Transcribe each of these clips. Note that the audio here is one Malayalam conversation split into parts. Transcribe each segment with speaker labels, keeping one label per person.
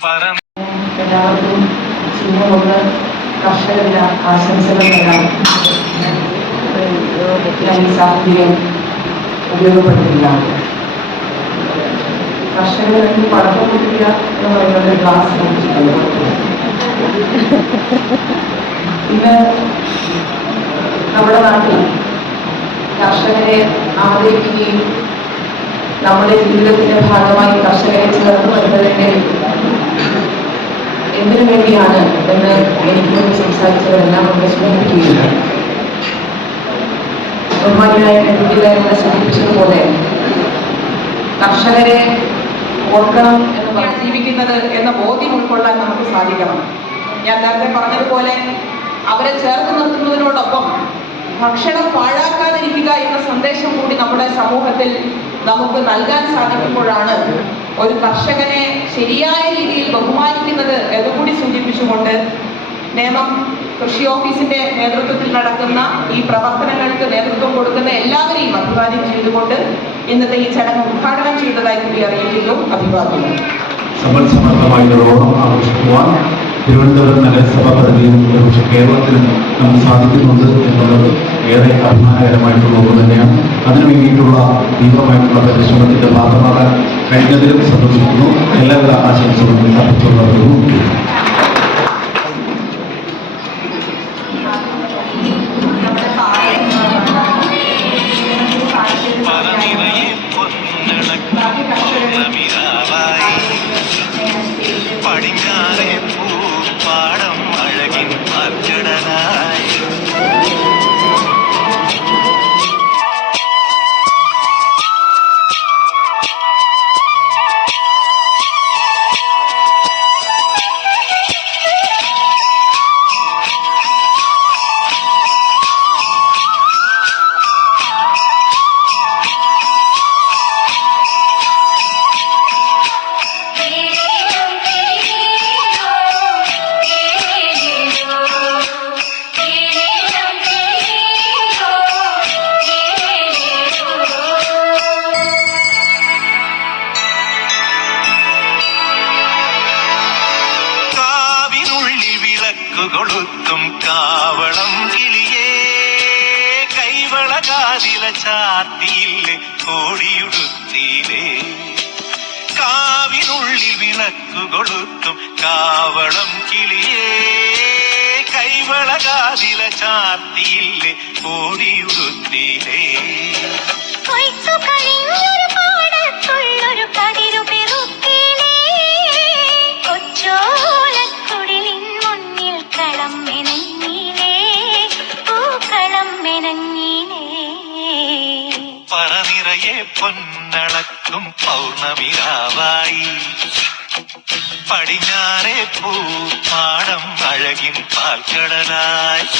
Speaker 1: എല്ലാവർക്കും ശുഭമുള്ള കർഷകദിന ആശംസകൾ ഈ സാഹചര്യം ഉപയോഗപ്പെടുത്തില്ല കർഷകർക്ക് പടക്കം പൊട്ടിക്കുക എന്ന് പറയുന്നത് ക്ലാസ് ഇന്ന് നമ്മുടെ നാട്ടിൽ കർഷകരെ ആദരിക്കുകയും നമ്മുടെ ജീവിതത്തിന്റെ ഭാഗമായി കർഷകരെ ചേർന്ന് വരുന്നതിന്റെ എന്തിനു വേണ്ടിയാണ് എന്ന് എനിക്ക് വേണ്ടി സംസാരിച്ചവരെല്ലാം ഇവിടെ സൂചിപ്പിക്കുകയാണ് ബഹുമാനിയായ പെൺകുട്ടികളെ സൂചിപ്പിച്ചതുപോലെ കർഷകരെ ഓർക്കണം എന്ന്
Speaker 2: പറഞ്ഞാൽ ജീവിക്കുന്നത് എന്ന ബോധ്യം ഉൾക്കൊള്ളാൻ നമുക്ക് സാധിക്കണം. ഞാൻ നേരത്തെ പറഞ്ഞതുപോലെ അവരെ ചേർത്ത് നിർത്തുന്നതിനോടൊപ്പം ഭക്ഷണം പാഴാക്കാതിരിക്കുക എന്ന സന്ദേശം കൂടി നമ്മുടെ സമൂഹത്തിൽ നമുക്ക് നൽകാൻ സാധിക്കുമ്പോഴാണ് ഒരു കർഷകനെ ശരിയായ എന്നുകൂടി നിയമം കൃഷി ഓഫീസിന്റെ നേതൃത്വത്തിൽ നടക്കുന്ന ഈ പ്രവർത്തനങ്ങൾക്ക് നേതൃത്വം കൊടുക്കുന്ന എല്ലാവരെയും അഭിവാദ്യം ചെയ്തുകൊണ്ട് ഇന്നത്തെ ഈ ചടങ്ങ് ഉദ്ഘാടനം ചെയ്തതായി കൂടി അറിയിക്കുന്നു. അഭിവാദ്യം.
Speaker 3: തിരുവനന്തപുരം നഗരസഭ പരിധിയിൽ ഒരുപക്ഷെ നമുക്ക് സാധിക്കുന്നുണ്ട് എന്നുള്ളത് ഏറെ അഭിമാനകരമായിട്ടുള്ള ഒന്ന് തന്നെയാണ്. അതിനു വേണ്ടിയിട്ടുള്ള തീവ്രമായിട്ടുള്ള പരിശ്രമത്തിന്റെ ഭാഗമാകാൻ കഴിഞ്ഞതിലും സന്തോഷിക്കുന്നു. എല്ലാവിധ ആശംസകളും അർപ്പിച്ചുകൊള്ളുന്നു
Speaker 4: കൊളുത്തും കാവളം കിളിയേ. കൈവള കാതില ചാർത്തിയില്ലേ
Speaker 5: കോടിയുടുത്തിലേ.
Speaker 4: പറനിറയെ പൊന്നളക്കും പൗർണമിരാവായി. പടിഞ്ഞാറെ പാടം അഴകിൻ പാൽക്കടലായി.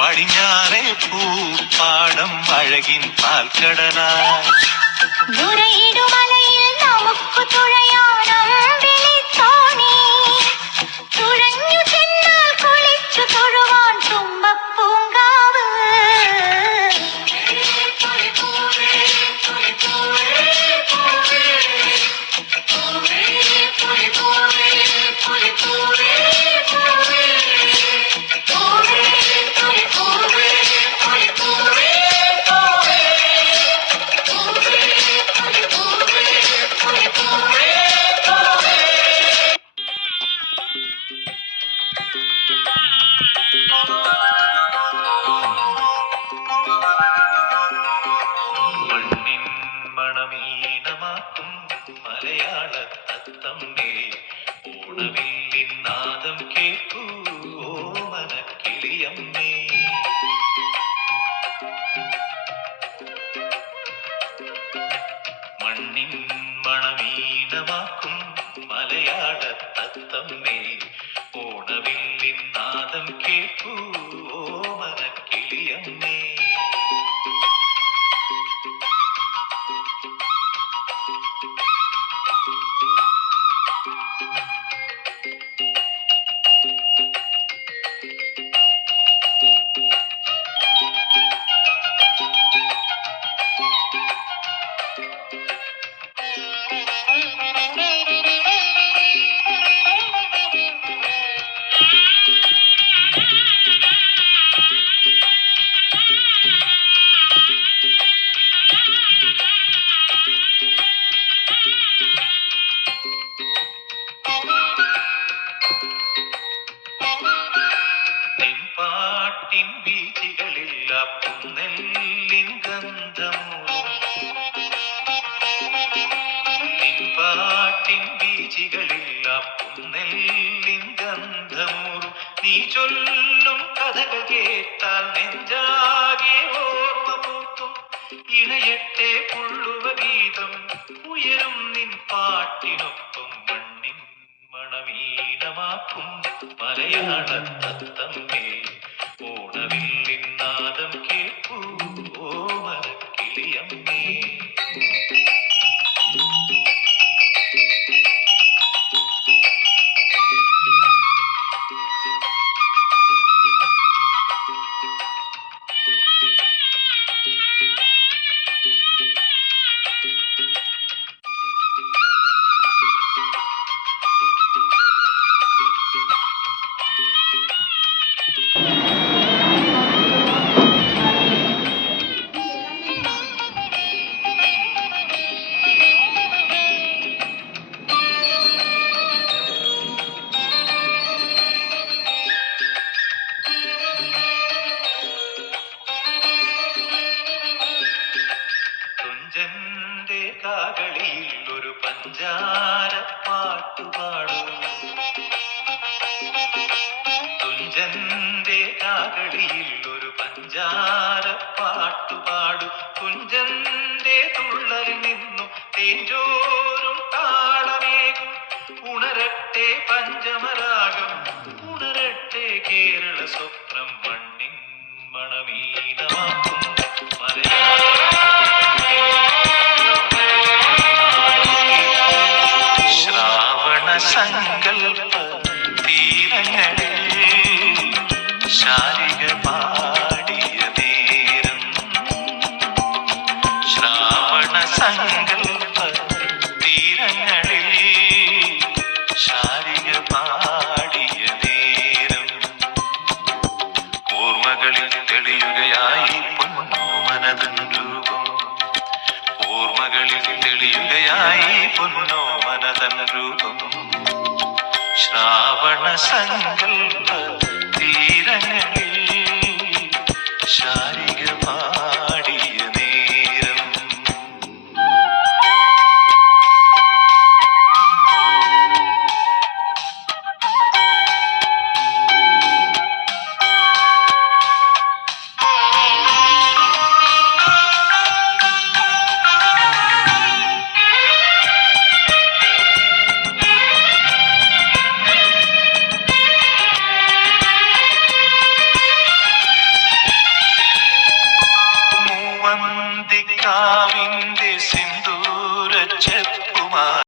Speaker 4: പടിഞ്ഞാറെ പൂപ്പാടം അഴകിൻ പാൽക്കടലായി. മണമീണമാക്കും മലയാള തത്തമ്മേ. ഓണവില്ലിൻ നാദം കേൾക്കൂ. കേട്ടാൽ നെഞ്ചാകെ ഓർമ്മ പൂത്തും. ഇണയട്ടെ പുള്ളുവ ഗീതം ഉയരും നിൻ പാട്ടിനൊപ്പം മണ്ണിൻ മണമീനമാക്കും. മലയാള തത്തമ്മേ ഓണവില്ലിൻ തുഞ്ചന്റെ കാകളിയിൽ ഒരു പഞ്ചാര പാട്ടുപാടു. കുഞ്ചന്റെ തുള്ളൽ നിന്നും തേഞ്ചോറും താളമേകും. ഉണരട്ടെ പഞ്ചമരാഗം ഉണരട്ടെ കേരള സ്വപ്നം മണ്ണിൻ മണമീനമാക്കും ശ്രാവണ സങ്കൽപ്പ